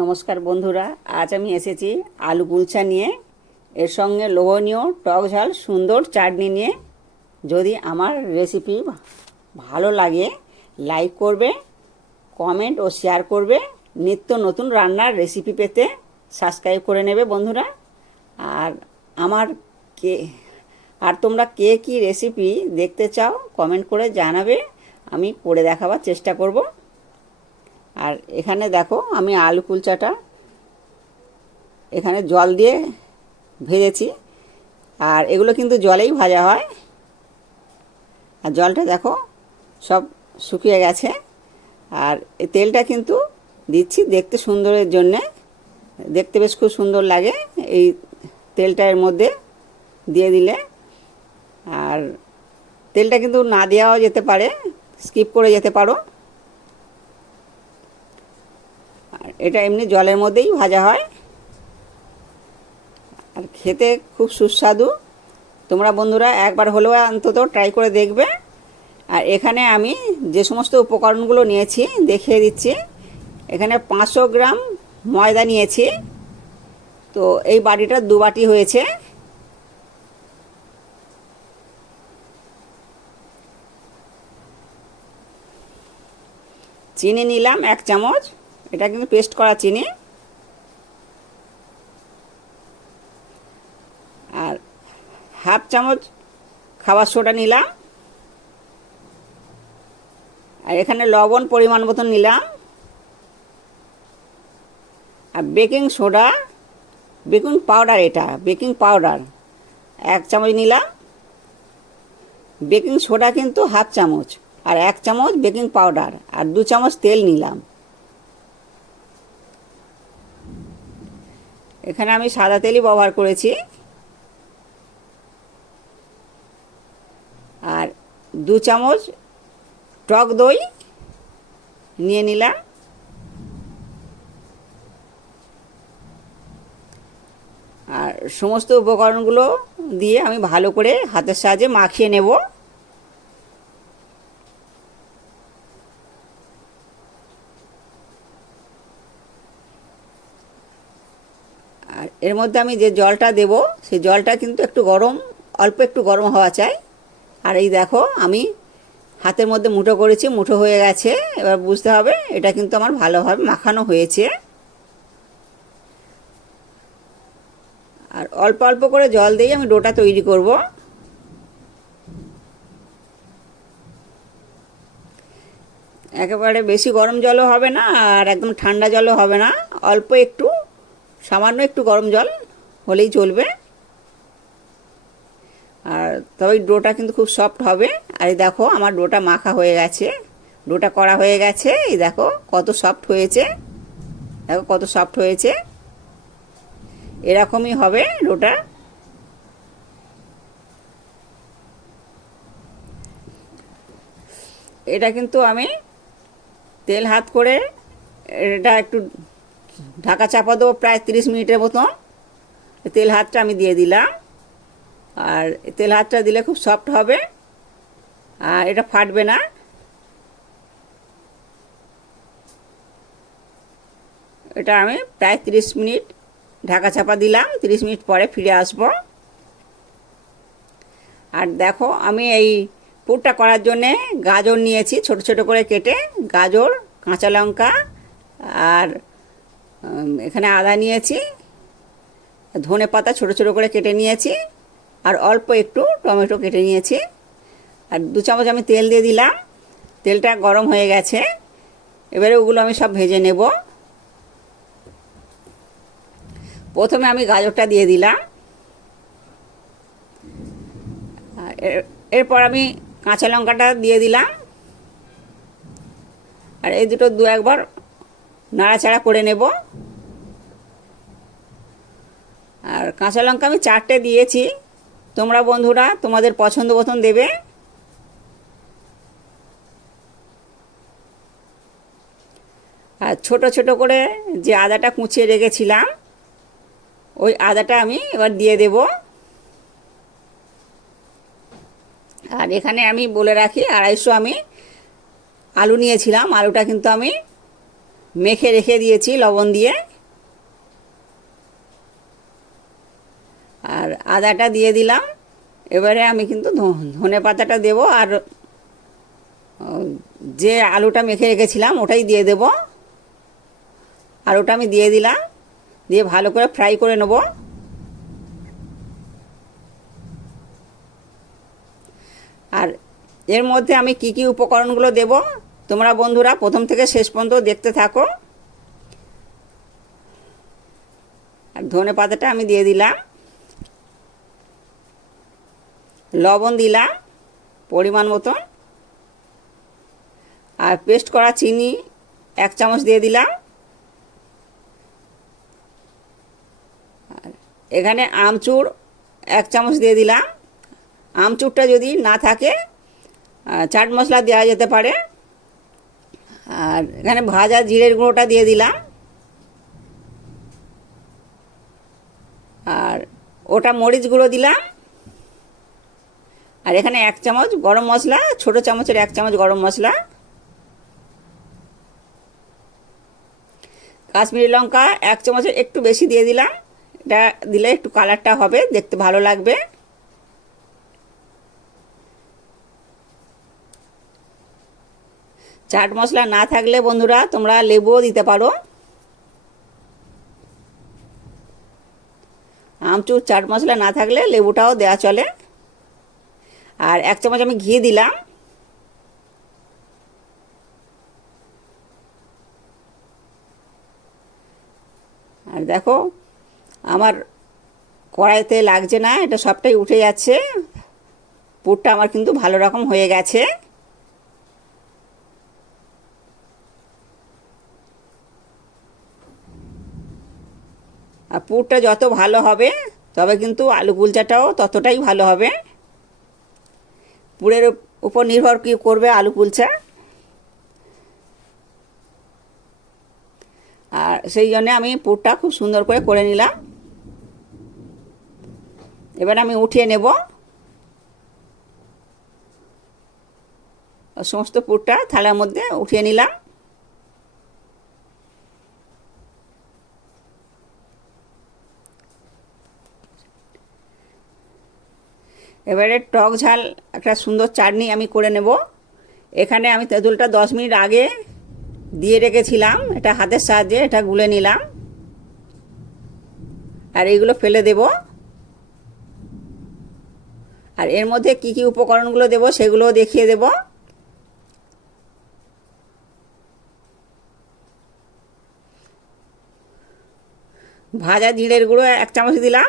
নমস্কার বন্ধুরা, আজ আমি এসেছি আলু কুলচা নিয়ে। এর সঙ্গে লোভনীয় টক ঝাল, সুন্দর চাটনি নিয়ে। যদি আমার রেসিপি ভালো লাগে লাইক করবে কমেন্ট ও শেয়ার করবে। নিত্য নতুন রান্নার রেসিপি পেতে সাবস্ক্রাইব করে নেবে বন্ধুরা। আর আমার কে, আর তোমরা কে কি রেসিপি দেখতে চাও কমেন্ট করে জানাবে। আমি করে দেখাবার চেষ্টা করব। আর এখানে দেখো আমি আলু কুলচাটা এখানে জল দিয়ে ভেজেছি। আর এগুলো কিন্তু জলেই ভাজা হয়। আর জলটা দেখো সব শুকিয়ে গেছে। আর এই তেলটা কিন্তু দিচ্ছি দেখতে সুন্দরের জন্যে। দেখতে বেশ খুব সুন্দর লাগে এই তেলটার মধ্যে দিয়ে দিলে। আর তেলটা কিন্তু না দেওয়াও যেতে পারে, স্কিপ করে যেতে পারো আর এটা এমনি জলের মধ্যেই ভাজা হয়। আর খেতে খুব সুস্বাদু। তোমরা বন্ধুরা একবার হলেও অন্তত ট্রাই করে দেখবে। আর এখানে আমি যে সমস্ত উপকরণগুলো নিয়েছি দেখিয়ে দিচ্ছি। এখানে পাঁচশো গ্রাম ময়দা নিয়েছি। তো এই বাটিটা দু বাটি হয়েছে। চিনি নিলাম এক চামচ। এটা কিন্তু পেস্ট করা চিনি। আর হাফ চামচ খাবার সোডা নিলাম। আর এখানে লবণ পরিমাণ মতন নিলাম। আর বেকিং সোডা, বেকিং পাউডার এটা, বেকিং পাউডার এক চামচ নিলাম। বেকিং সোডা কিন্তু হাফ চামচ, আর এক চামচ বেকিং পাউডার, আর দু চামচ তেল নিলাম। এখানে আমি সাদা তেলই ব্যবহার করেছি। আর দু চামচ টক দই নিয়ে নিলাম। আর সমস্ত উপকরণগুলো দিয়ে আমি ভালো করে হাতের সাহায্যে মাখিয়ে নেব আর এর মধ্যে আমি যে জলটা দেব, সেই জলটা কিন্তু একটু গরম, অল্প একটু গরম হওয়া চাই। আর এই দেখো, আমি হাতের মধ্যে মুঠো করেছি, মুঠো হয়ে গেছে। এবার বুঝতে হবে, এটা কিন্তু আমার ভালোভাবে মাখানো হয়েছে। আর অল্প অল্প করে জল দিয়ে আমি ডোটা তৈরি করব। একেবারে বেশি গরম জলও হবে না, আর একদম ঠান্ডা জলও হবে না। অল্প একটু সামান্য একটু গরম জল হলেই চলবে। আর তবে ডোটা কিন্তু খুব সফট হবে। আর এই দেখো, আমার ডোটা মাখা হয়ে গেছে। ডোটা করা হয়ে গেছে। এই দেখো, কত সফট হয়েছে। দেখো, কত সফট হয়েছে। এরকমই হবে ডোটা। এটা কিন্তু আমি তেল হাত করে এটা একটু ঢাকা চাপা দেবো প্রায় তিরিশ মিনিটের মতন। তেল হাতটা আমি দিয়ে দিলাম। আর তেল হাতটা দিলে খুব সফট হবে। আর এটা ফাটবে না। এটা আমি প্রায় তিরিশ মিনিট ঢাকা চাপা দিলাম। তিরিশ মিনিট পরে ফিরে আসব। আর দেখো, আমি এই পুরটা করার জন্যে গাজর নিয়েছি ছোট ছোট করে কেটে। গাজর, কাঁচা লঙ্কা আর এখানে আদা নিয়েছি, ধনে পাতা ছোটো ছোট করে কেটে নিয়েছি, আর অল্প একটু টমেটো কেটে নিয়েছি। আর দু চামচ আমি তেল দিয়ে দিলাম, তেলটা গরম হয়ে গেছে। এবারে ওগুলো আমি সব ভেজে নেব। প্রথমে আমি গাজরটা দিয়ে দিলাম। এরপর আমি কাঁচা লঙ্কাটা দিয়ে দিলাম। আর এই দুটো দু একবার নাড়াচাড়া করে নেব। আর কাঁচা লঙ্কা আমি চারটে দিয়েছি। তোমরা বন্ধুরা তোমাদের পছন্দ মতন দেবে। আর ছোট ছোট করে যে আদাটা কুচিয়ে রেখেছিলাম, ওই আদাটা আমি এবার দিয়ে দেব। আর এখানে আমি বলে রাখি, আড়াইশো আমি আলু নিয়েছিলাম। আলুটা কিন্তু আমি মেখে রেখে দিয়েছি লবণ দিয়ে। আর আদাটা দিয়ে দিলাম। এবারে আমি কিন্তু ধনে পাতাটা দেবো আর যে আলুটা মেখে রেখেছিলাম ওটাই দিয়ে দেব। আর ওটা আমি দিয়ে দিলাম, দিয়ে ভালো করে ফ্রাই করে নেব। আর এর মধ্যে আমি কি কি উপকরণগুলো দেব, তোমরা বন্ধুরা প্রথম থেকে শেষ পর্যন্ত দেখতে থাকো। আর ধনে পাতাটা আমি দিয়ে দিলাম। লবণ দিলাম, পরিমাণ মতন। আর পেস্ট করা চিনি এক চামচ দিয়ে দিলাম। এখানে আমচুর এক চামচ দিয়ে দিলাম। আমচুরটা যদি না থাকে চাট মশলা দেওয়া যেতে পারে। আর এখানে ভাজা জিরের গুঁড়োটা দিয়ে দিলাম। আর ওটা মরিচ গুঁড়ো দিলাম। আর এখানে এক চামচ গরম মশলা, ছোট চামচের এক চামচ গরম মশলা, কাশ্মীরি লঙ্কা এক চামচের একটু বেশি দিয়ে দিলাম। এটা দিলে একটু কালারটা হবে, দেখতে ভালো লাগবে। চাট মশলা না থাকলে বন্ধুরা তোমরা লেবুও দিতে পারো। আমচুর চাট মশলা না থাকলে লেবুটাও দেওয়া চলে। আর এক চামচ আমি ঘি দিলাম। আর দেখো, আমার কড়াইতে লাগছে না, এটা সবটাই উঠে যাচ্ছে। পুরটা আমার কিন্তু ভালো রকম হয়ে গেছে। আর পুরটা যত ভালো হবে, তবে কিন্তু আলু কুলচাটাও ততটাই ভালো হবে। পুরের উপর নির্ভর কি করবে আলু কুলচা আর সেই জন্যে আমি পুরটা খুব সুন্দর করে করে নিলাম। এবার আমি উঠিয়ে নেব। সমস্ত পুরটা থালার মধ্যে উঠিয়ে নিলাম। এবারে টক ঝাল, একটা সুন্দর চাটনি আমি করে নেব। এখানে আমি তেঁতুলটা দশ মিনিট আগে দিয়ে রেখেছিলাম। এটা হাতের সাহায্যে এটা গুলে নিলাম। আর এইগুলো ফেলে দেব। আর এর মধ্যে কি কি উপকরণগুলো দেব সেগুলোও দেখিয়ে দেব। ভাজা জিরের গুঁড়ো এক চামচ দিলাম।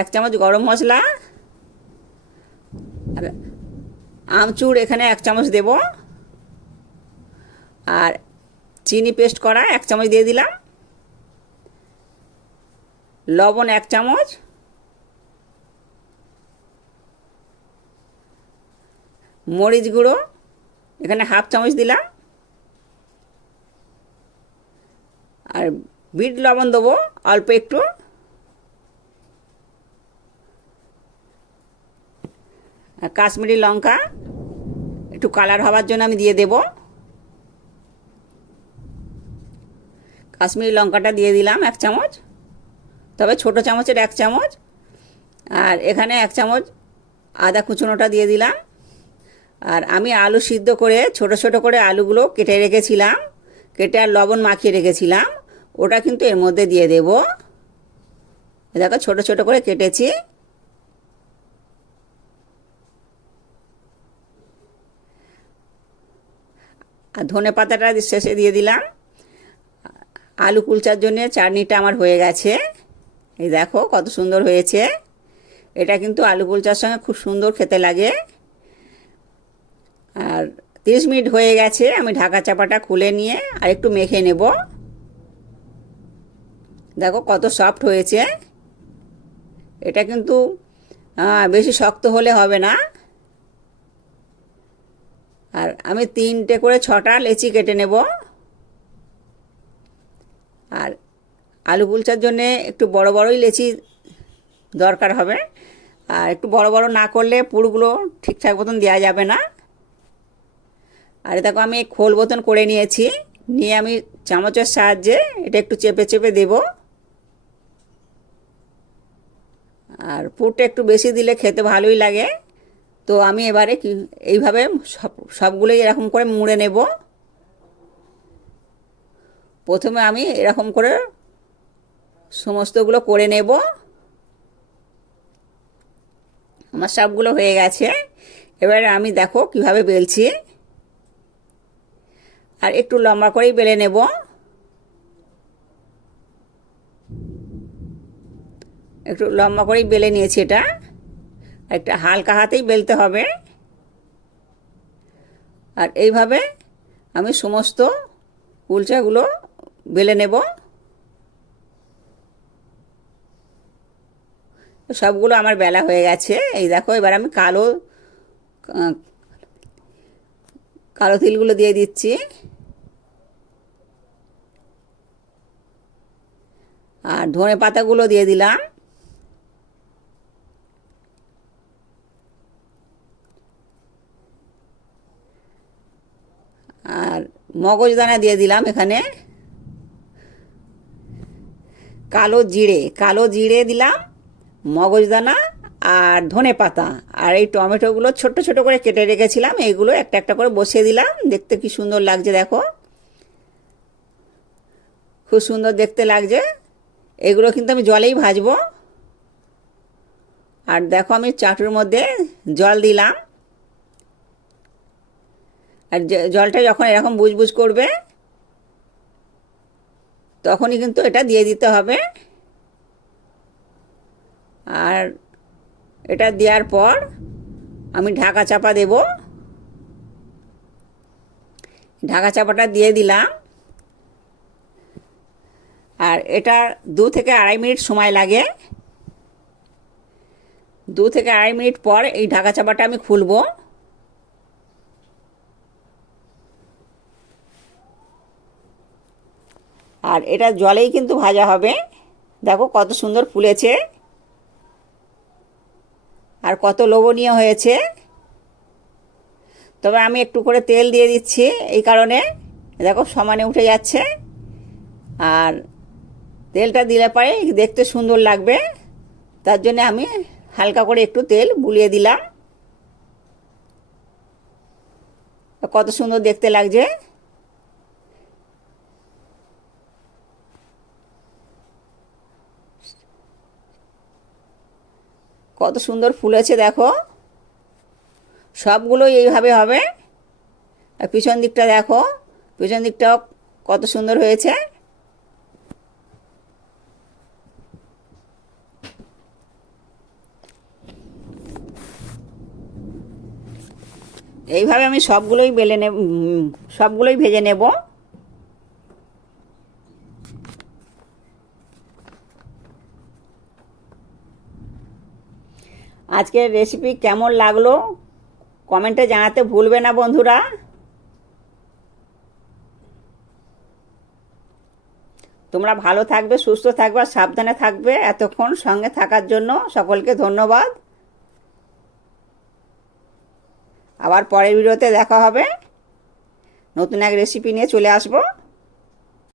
এক চামচ গরম মশলা। আর আমচুর এখানে এক চামচ দেব। আর চিনি পেস্ট করা, এক চামচ দিয়ে দিলাম। লবণ এক চামচ। মরিচ গুঁড়ো, এখানে হাফ চামচ দিলাম। আর বিট লবণ দেবো, অল্প একটু। কাশ্মীরি লঙ্কা, একটু কালার হওয়ার জন্য আমি দিয়ে দেব। কাশ্মীরি লঙ্কাটা দিয়ে দিলাম এক চামচ, তবে ছোট চামচের এক চামচ, আর এখানে এক চামচ আদা কুচনোটা দিয়ে দিলাম। আর আমি আলু সিদ্ধ করে ছোট ছোট করে আলুগুলো কেটে রেখেছিলাম, কেটে আর লবণ মাখিয়ে রেখেছিলাম, ওটা কিন্তু এর মধ্যে দিয়ে দেব। দেখো ছোট ছোট করে কেটেছি। আর ধনে পাতাটা শেষে দিয়ে দিলাম। আলু কুলচার জন্য চাটনিটা আমার হয়ে গেছে। এই দেখো কত সুন্দর হয়েছে। এটা কিন্তু আলু কুলচার সঙ্গে খুব সুন্দর খেতে লাগে। আর তিরিশ মিনিট হয়ে গেছে, আমি ঢাকা চাপাটা খুলে নিয়ে আর একটু মেখে নেব। দেখো কত সফট হয়েছে। এটা কিন্তু বেশি শক্ত হলে হবে না। আর আমি তিনটে করে ছটা লেচি কেটে নেব। আর আলু কুলচার জন্যে একটু বড় বড়ই লেচি দরকার হবে। আর একটু বড় বড় না করলে পুরগুলো ঠিকঠাক মতন দেওয়া যাবে না। আর দেখো আমি খোল বোতন করে নিয়েছি। নিয়ে আমি চামচের সাহায্যে এটা একটু চেপে চেপে দেব। আর পুরটা একটু বেশি দিলে খেতে ভালোই লাগে। তো আমি এবারে কি, এইভাবে সব, সবগুলোই এরকম করে মুড়ে নেব। প্রথমে আমি এরকম করে সমস্তগুলো করে নেব। আমার সবগুলো হয়ে গেছে। এবার আমি দেখো কীভাবে বেলছি। আর একটু লম্বা করেই বেলে নেব। একটু লম্বা করেই বেলে নিয়েছি এটা। একটা হালকা হাতেই বেলতে হবে। আর এইভাবে আমি সমস্ত কুলচাগুলো বেলে নেব। সবগুলো আমার বেলা হয়ে গেছে। এই দেখো, এবার আমি কালো কালো তিলগুলো দিয়ে দিচ্ছি। আর ধনে পাতাগুলো দিয়ে দিলাম আর মগজদানা দিয়ে দিলাম এখানে। কালো জিরে কালো জিরে দিলাম মগজদানা আর ধনে পাতা। আর এই টমেটোগুলো ছোট ছোট করে কেটে রেখেছিলাম, এইগুলো একটা একটা করে বসিয়ে দিলাম। দেখতে কি সুন্দর লাগছে দেখো। খুব সুন্দর দেখতে লাগছে। এগুলো কিন্তু আমি জলেই ভাজবো। আর দেখো আমি চাটুর মধ্যে জল দিলাম। আর জলটা যখন এরকম বুজবুজ করবে, তখনই কিন্তু এটা দিয়ে দিতে হবে। আর এটা দেওয়ার পর আমি ঢাকা চাপা দেব। ঢাকা চাপাটা দিয়ে দিলাম। আর এটা দু থেকে আড়াই মিনিট সময় লাগে। দু থেকে আড়াই মিনিট পর এই ঢাকা চাপাটা আমি খুলবো। আর এটা জলেই কিন্তু ভাজা হবে। দেখো কত সুন্দর ফুলেছে। আর কত লোভনীয় হয়েছে। তবে আমি একটু করে তেল দিয়ে দিচ্ছি এই কারণে। দেখো সমানে উঠে যাচ্ছে। আর তেলটা দিলে পরে দেখতে সুন্দর লাগবে। তার জন্য আমি হালকা করে একটু তেল বুলিয়ে দিলাম। কত সুন্দর দেখতে লাগছে। কত সুন্দর ফুলেছে দেখো। সবগুলোই এইভাবে হবে। আর পিছন দিকটা দেখো, পিছন দিকটাও কত সুন্দর হয়েছে। এইভাবে আমি সবগুলোই বেলে নেব সবগুলোই ভেজে নেব। আজকের রেসিপি কেমন লাগল? কমেন্টে জানাতে ভুলবে না বন্ধুরা। তোমরা ভালো থাকবে, সুস্থ থাকবে আর সাবধানে থাকবে এতক্ষণ সঙ্গে থাকার জন্য। সকলকে ধন্যবাদ। আবার পরের ভিডিওতে দেখা হবে। নতুন এক রেসিপি নিয়ে চলে আসব।